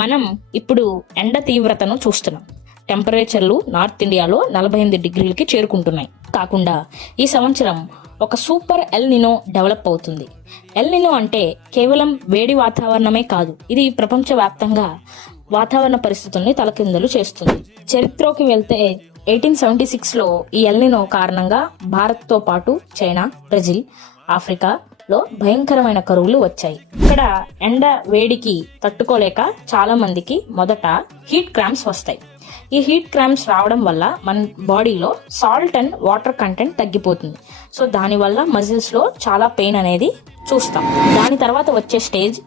మనం ఇప్పుడు ఎండ తీవ్రతను చూస్తున్నాం. టెంపరేచర్లు నార్త్ ఇండియాలో 48 డిగ్రీలకి చేరుకుంటున్నాయి. కాకుండా ఈ సంవత్సరం ఒక సూపర్ ఎల్ నినో డెవలప్ అవుతుంది. ఎల్ నినో అంటే కేవలం వేడి వాతావరణమే కాదు, ఇది ప్రపంచవ్యాప్తంగా వాతావరణ పరిస్థితుల్ని తలకిందులు చేస్తుంది. చరిత్రలోకి వెళ్తే 1876లో ఈ ఎల్ నినో కారణంగా భారత్తో పాటు చైనా, బ్రెజిల్, ఆఫ్రికాలో భయంకరమైన కరువులు వచ్చాయి. ఇక్కడ ఎండ వేడికి తట్టుకోలేక చాలా మందికి మొదట హీట్ క్రాంప్స్ వస్తాయి. ఈ హీట్ క్రాంప్స్ రావడం వల్ల మన బాడీలో సాల్ట్ అండ్ వాటర్ కంటెంట్ తగ్గిపోతుంది. సో దానివల్ల మజిల్స్ లో చాలా పెయిన్ అనేది చూస్తాం. దాని తర్వాత వచ్చే స్టేజ్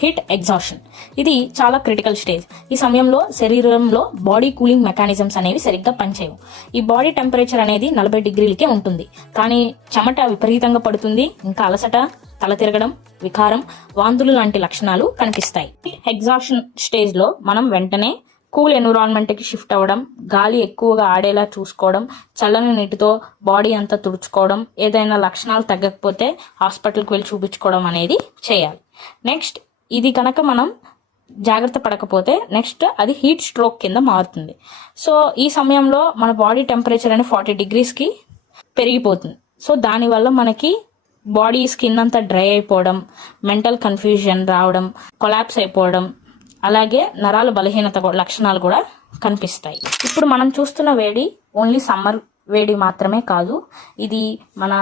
హీట్ ఎగ్జాషన్. ఇది చాలా క్రిటికల్ స్టేజ్. ఈ సమయంలో శరీరంలో బాడీ కూలింగ్ మెకానిజమ్స్ అనేవి సరిగ్గా పనిచేయవు. ఈ బాడీ టెంపరేచర్ అనేది 40 డిగ్రీలకే ఉంటుంది, కానీ చెమట విపరీతంగా పడుతుంది, ఇంకా అలసట, తల తిరగడం, వికారం, వాంతులు లాంటి లక్షణాలు కనిపిస్తాయి. హీట్ ఎగ్జాషన్ స్టేజ్ లో మనం వెంటనే కూల్ ఎన్విరాన్మెంట్ కి షిఫ్ట్ అవ్వడం, గాలి ఎక్కువగా ఆడేలా చూసుకోవడం, చల్లని నీటితో బాడీ అంతా తుడుచుకోవడం, ఏదైనా లక్షణాలు తగ్గకపోతే హాస్పిటల్కి వెళ్ళి చూపించుకోవడం అనేది చేయాలి. నెక్స్ట్ ఇది కనుక మనం జాగ్రత్త పడకపోతే నెక్స్ట్ అది హీట్ స్ట్రోక్ కింద మారుతుంది. సో ఈ సమయంలో మన బాడీ టెంపరేచర్ అనేది 40 డిగ్రీస్కి పెరిగిపోతుంది. సో దానివల్ల మనకి బాడీ స్కిన్ అంతా డ్రై అయిపోవడం, మెంటల్ కన్ఫ్యూజన్ రావడం, కొలాప్స్ అయిపోవడం, అలాగే నరాల బలహీనత లక్షణాలు కూడా కనిపిస్తాయి. ఇప్పుడు మనం చూస్తున్న వేడి ఓన్లీ సమ్మర్ వేడి మాత్రమే కాదు, ఇది మన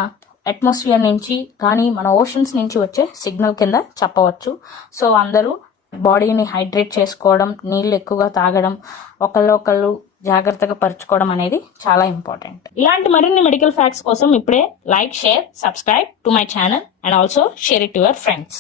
అట్మాస్ఫియర్ నుంచి కానీ మన ఓషన్స్ నుంచి వచ్చే సిగ్నల్ కింద చెప్పవచ్చు. సో అందరూ బాడీని హైడ్రేట్ చేసుకోవడం, నీళ్ళు ఎక్కువగా తాగడం, ఒకళ్ళు జాగ్రత్తగా పరుచుకోవడం అనేది చాలా ఇంపార్టెంట్. ఇలాంటి మరిన్ని మెడికల్ ఫ్యాక్ట్స్ కోసం ఇప్పుడే like, share, subscribe to my channel and also share it to your friends.